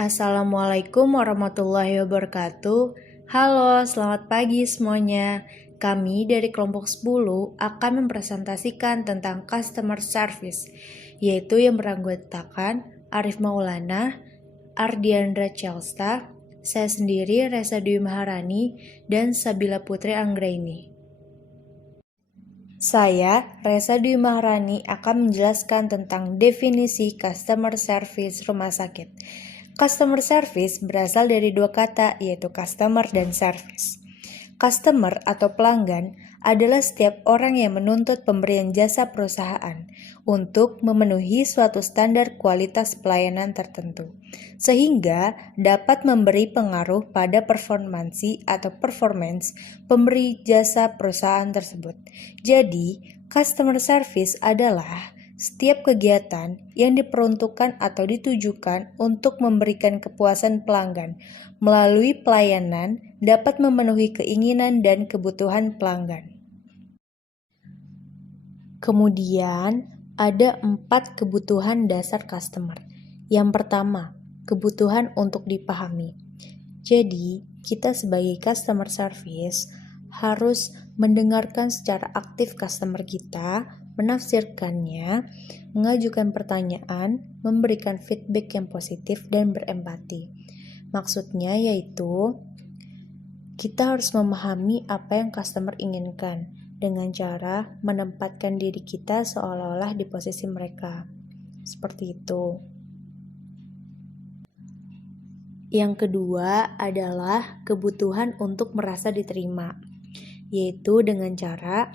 Assalamualaikum warahmatullahi wabarakatuh. Halo, selamat pagi semuanya. Kami dari kelompok 10 akan mempresentasikan tentang customer service, yaitu yang beranggotakan Arif Maulana, Ardiandra Chelsta, saya sendiri Resa Dwi Maharani, dan Sabila Putri Anggraini. Saya, Resa Dwi Maharani, akan menjelaskan tentang definisi customer service rumah sakit. Customer service berasal dari dua kata, yaitu customer dan service. Customer atau pelanggan adalah setiap orang yang menuntut pemberian jasa perusahaan untuk memenuhi suatu standar kualitas pelayanan tertentu, sehingga dapat memberi pengaruh pada performansi atau performance pemberi jasa perusahaan tersebut. Jadi, customer service adalah setiap kegiatan yang diperuntukkan atau ditujukan untuk memberikan kepuasan pelanggan melalui pelayanan dapat memenuhi keinginan dan kebutuhan pelanggan. Kemudian, ada 4 kebutuhan dasar customer. Yang pertama, kebutuhan untuk dipahami. Jadi, kita sebagai customer service harus mendengarkan secara aktif customer kita, menafsirkannya, mengajukan pertanyaan, memberikan feedback yang positif, dan berempati. Maksudnya yaitu, kita harus memahami apa yang customer inginkan dengan cara menempatkan diri kita seolah-olah di posisi mereka. Seperti itu. Yang kedua adalah kebutuhan untuk merasa diterima, yaitu dengan cara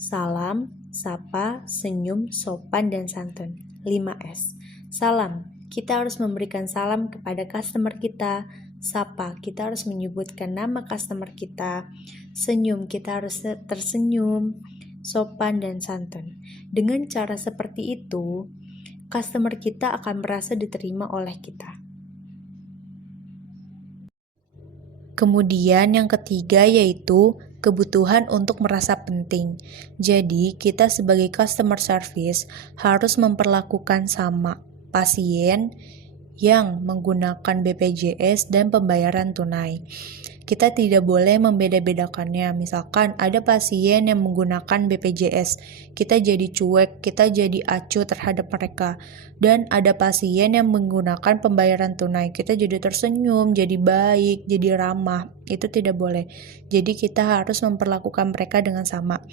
salam, sapa, senyum, sopan, dan santun. 5S. Salam, kita harus memberikan salam kepada customer kita. Sapa, kita harus menyebutkan nama customer kita. Senyum, kita harus tersenyum. Sopan dan santun. Dengan cara seperti itu, customer kita akan merasa diterima oleh kita. Kemudian yang ketiga yaitu kebutuhan untuk merasa penting. Jadi, kita sebagai customer service harus memperlakukan sama pasien yang menggunakan BPJS dan pembayaran tunai. Kita tidak boleh membeda-bedakannya. Misalkan ada pasien yang menggunakan BPJS, kita jadi cuek, kita jadi acuh terhadap mereka. Dan ada pasien yang menggunakan pembayaran tunai, kita jadi tersenyum, jadi baik, jadi ramah. Itu tidak boleh. Jadi kita harus memperlakukan mereka dengan sama.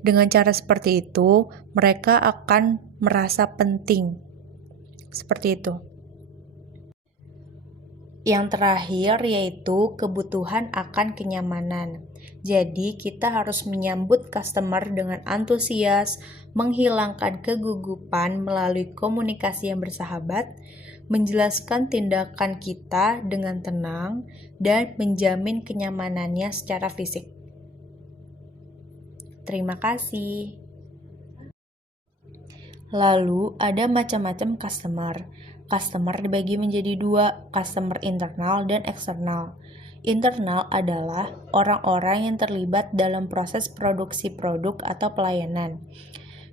Dengan cara seperti itu, mereka akan merasa penting. Seperti itu. Yang terakhir yaitu kebutuhan akan kenyamanan. Jadi kita harus menyambut customer dengan antusias, menghilangkan kegugupan melalui komunikasi yang bersahabat, menjelaskan tindakan kita dengan tenang, dan menjamin kenyamanannya secara fisik. Terima kasih. Lalu ada macam-macam customer. Customer dibagi menjadi 2, customer internal dan eksternal. Internal adalah orang-orang yang terlibat dalam proses produksi produk atau pelayanan.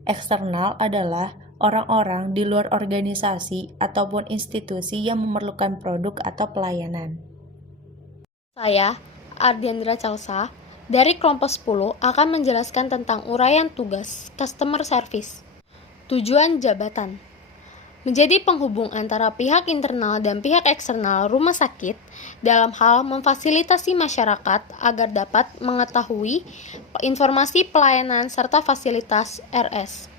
Eksternal adalah orang-orang di luar organisasi ataupun institusi yang memerlukan produk atau pelayanan. Saya, Ardiandra Chelsta, dari kelompok 10 akan menjelaskan tentang uraian tugas customer service. Tujuan jabatan menjadi penghubung antara pihak internal dan pihak eksternal rumah sakit dalam hal memfasilitasi masyarakat agar dapat mengetahui informasi pelayanan serta fasilitas RS.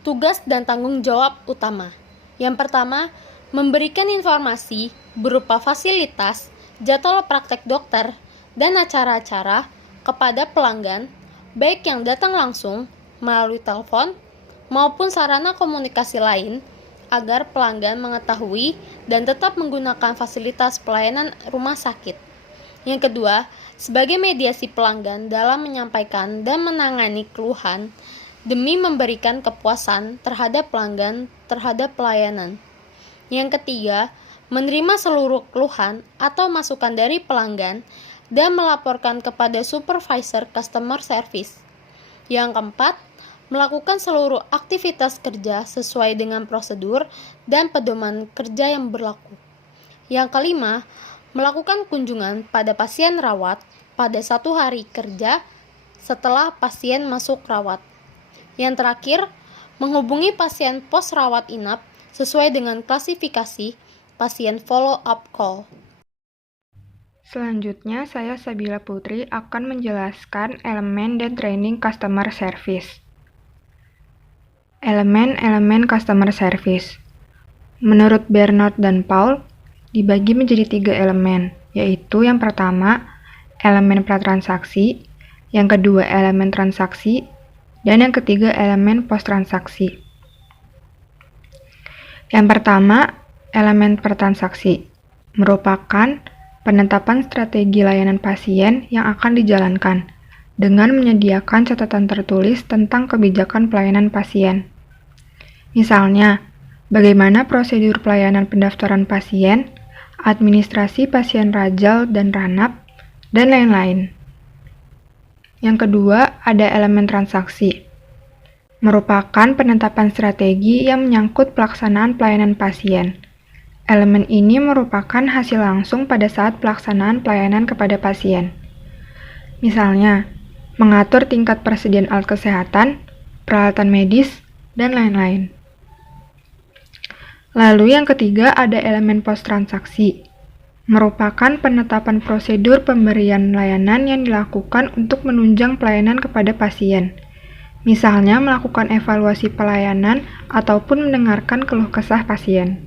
Tugas dan tanggung jawab utama. Yang pertama, memberikan informasi berupa fasilitas, jadwal praktek dokter, dan acara-acara kepada pelanggan, baik yang datang langsung melalui telepon maupun sarana komunikasi lain, agar pelanggan mengetahui dan tetap menggunakan fasilitas pelayanan rumah sakit. Yang kedua, sebagai mediasi pelanggan dalam menyampaikan dan menangani keluhan demi memberikan kepuasan terhadap pelanggan terhadap pelayanan. Yang ketiga, menerima seluruh keluhan atau masukan dari pelanggan dan melaporkan kepada supervisor customer service. Yang keempat, melakukan seluruh aktivitas kerja sesuai dengan prosedur dan pedoman kerja yang berlaku. Yang kelima, melakukan kunjungan pada pasien rawat pada 1 hari kerja setelah pasien masuk rawat. Yang terakhir, menghubungi pasien pos rawat inap sesuai dengan klasifikasi pasien follow-up call. Selanjutnya, saya Sabila Putri akan menjelaskan elemen dan training customer service. Elemen-elemen customer service. Menurut Bernard dan Paul, dibagi menjadi 3 elemen, yaitu yang pertama, elemen pratransaksi, yang kedua elemen transaksi, dan yang ketiga elemen post-transaksi. Yang pertama, elemen pratransaksi merupakan penetapan strategi layanan pasien yang akan dijalankan dengan menyediakan catatan tertulis tentang kebijakan pelayanan pasien. Misalnya, bagaimana prosedur pelayanan pendaftaran pasien, administrasi pasien rajal dan ranap, dan lain-lain. Yang kedua, ada elemen transaksi. Merupakan penetapan strategi yang menyangkut pelaksanaan pelayanan pasien. Elemen ini merupakan hasil langsung pada saat pelaksanaan pelayanan kepada pasien. Misalnya, mengatur tingkat persediaan alat kesehatan, peralatan medis, dan lain-lain. Lalu yang ketiga ada elemen post-transaksi, merupakan penetapan prosedur pemberian layanan yang dilakukan untuk menunjang pelayanan kepada pasien. Misalnya melakukan evaluasi pelayanan ataupun mendengarkan keluh kesah pasien.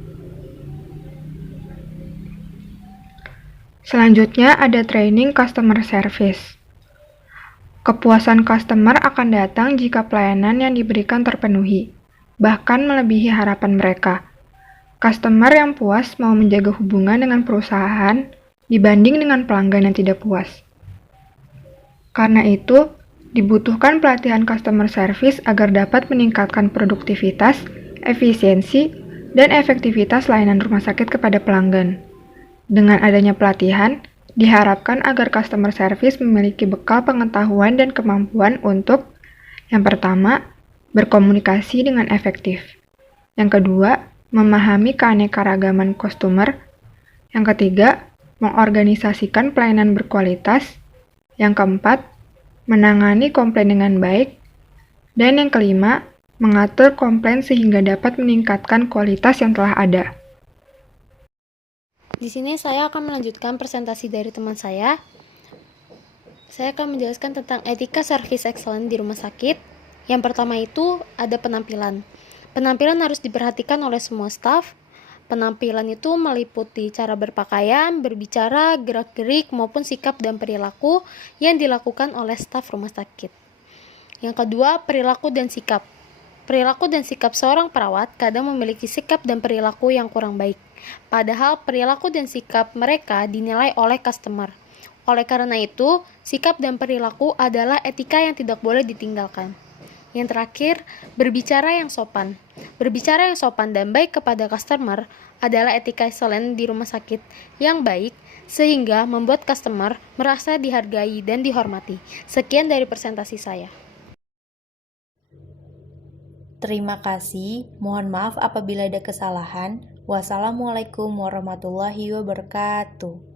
Selanjutnya ada training customer service. Kepuasan customer akan datang jika pelayanan yang diberikan terpenuhi, bahkan melebihi harapan mereka. Customer yang puas mau menjaga hubungan dengan perusahaan dibanding dengan pelanggan yang tidak puas. Karena itu, dibutuhkan pelatihan customer service agar dapat meningkatkan produktivitas, efisiensi, dan efektivitas layanan rumah sakit kepada pelanggan. Dengan adanya pelatihan, diharapkan agar customer service memiliki bekal pengetahuan dan kemampuan untuk yang pertama, berkomunikasi dengan efektif. Yang kedua, memahami keanekaragaman customer. Yang ketiga, mengorganisasikan pelayanan berkualitas. Yang keempat, menangani komplain dengan baik. Dan yang kelima, mengatur komplain sehingga dapat meningkatkan kualitas yang telah ada. Di sini saya akan melanjutkan presentasi dari teman saya. Saya akan menjelaskan tentang etika service excellence di rumah sakit. Yang pertama itu ada penampilan. Penampilan harus diperhatikan oleh semua staf. Penampilan itu meliputi cara berpakaian, berbicara, gerak-gerik, maupun sikap dan perilaku yang dilakukan oleh staf rumah sakit. Yang kedua, perilaku dan sikap. Perilaku dan sikap seorang perawat kadang memiliki sikap dan perilaku yang kurang baik. Padahal perilaku dan sikap mereka dinilai oleh customer. Oleh karena itu, sikap dan perilaku adalah etika yang tidak boleh ditinggalkan. Yang terakhir, berbicara yang sopan. Berbicara yang sopan dan baik kepada customer adalah etika excellent di rumah sakit yang baik sehingga membuat customer merasa dihargai dan dihormati. Sekian dari presentasi saya. Terima kasih, mohon maaf apabila ada kesalahan. Wassalamualaikum warahmatullahi wabarakatuh.